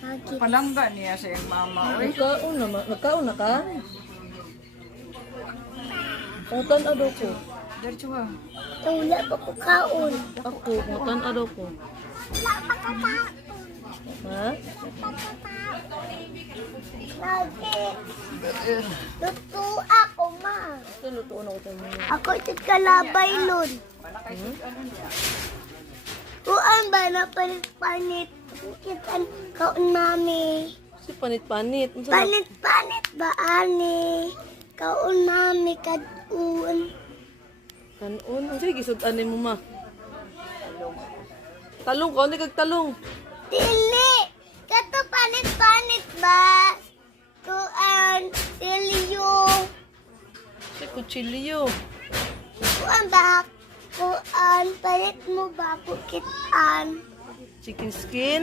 Bakit? Palangga niya sa iyang mama. Uy, Nagkaon na ka? Mutan ado ko. diretso ka. Wala pa ko kaon. Ako, mutan ado ko. Wala pa ka kaon. Ha? Lagi. Luto ako, ma. Ito, lutuon ako tayo mga. Ako ito kalabay nun. Kuan ba na panit-panit? Kitan kaon mami. Si panit-panit. Ang sarap. Panit-panit ba, ani? Kaon mami, kadun. Kanon. Ang sige, sudan mo ma. Talong ka, hindi kagtalong. Dili! Kato panit-panit ba? Kuan, silyo. Si kutsilyo. Kuan ba? Kuan, palit mo ba? Bukitan. Chicken skin.